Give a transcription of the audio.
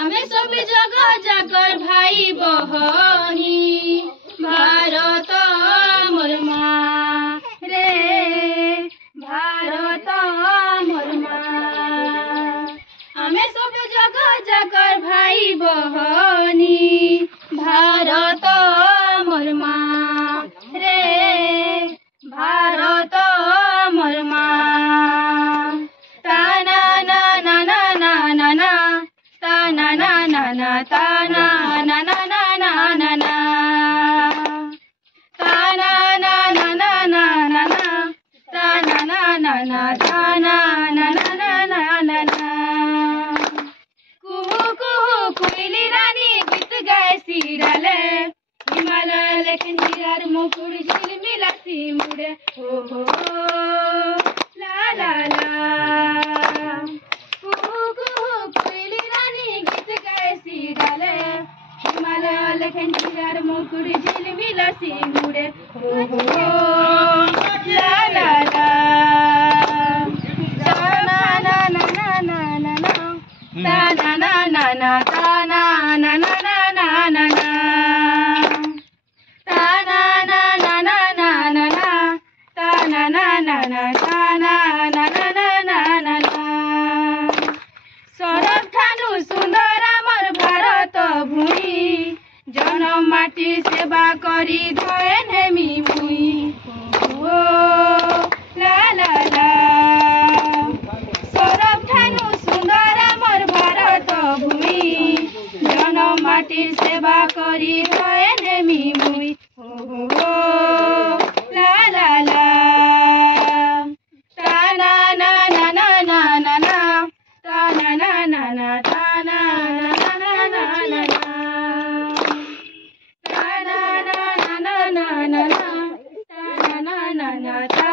आमे सब जगह जाकर भाई बहनी भारत मोर माँ रे भारत मोर माँ। आमे सब जगह जाकर भाई बहनी भारत मोर माँ रे भारत मोर माँ। ताना ना ना ना ना ना ना ताना ना ना ना ताना ना ना ना ना ना ना ताना ना ना ना ना ना ना ताना ना ना ना ताना ना ना ना ना ना ना। कुहू कुहू कोयली रानी गीत गाए सिराले हिमालय लेकिन हिरार मुकुट झिलमिला सी मुड़े हो ला ला ला। कुहू कुहू कोयली रानी गीत गाए सिराले हिमालय लेकिन हिरार मुकुट झिलमिला सी मुड़े हो ला ला ला। ताना ना ना ना ना ना ना ताना ना ना ना ताना ना ना ना ना ना ना ताना ना ना ना ना ना ना ताना ना ना ना ताना ना ना ना ना ना ना। सरब ठानु सुंदर आमर भारत भूमि जनम माटी सेवा करी धए नेमी मुई हो ला ला ला। सरब ठानु सुंदर आमर भारत भूमि जनम माटी सेवा करी धए नेमी मुई हो ला ला ला। ताना ना ना ना ना ना ना ताना ना ना ना ताना ना ना ना ना ना ना ताना ना ना ना ना ना ना ताना ना ना ना।